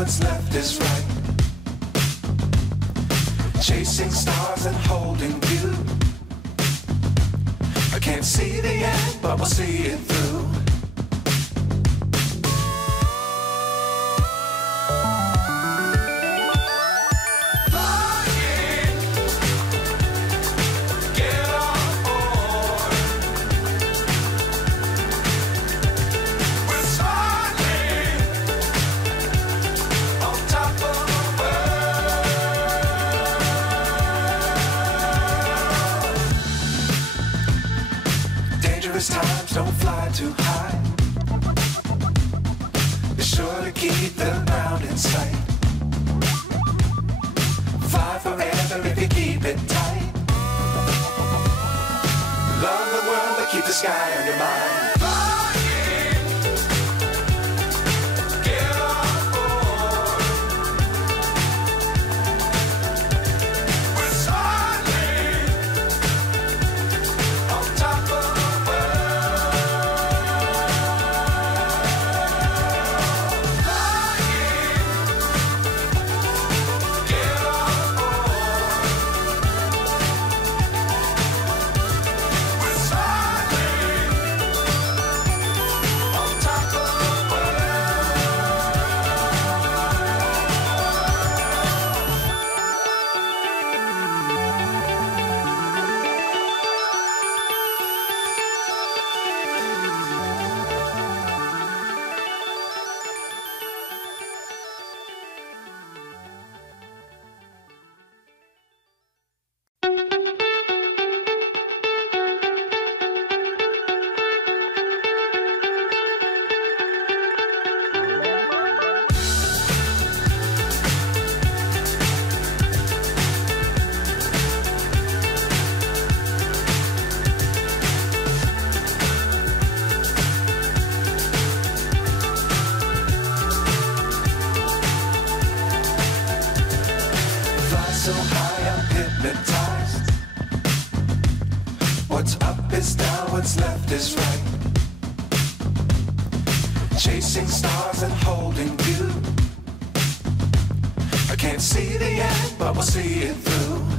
what's left is right. Chasing stars and holding you. I can't see the end, but we'll see it through. Times don't fly too high. Be sure to keep the ground in sight. Fly forever if you keep it tight. Love the world, but keep the sky on your mind. So high I'm hypnotized. What's up is down, what's left is right. Chasing stars and holding you. I can't see the end, but we'll see it through.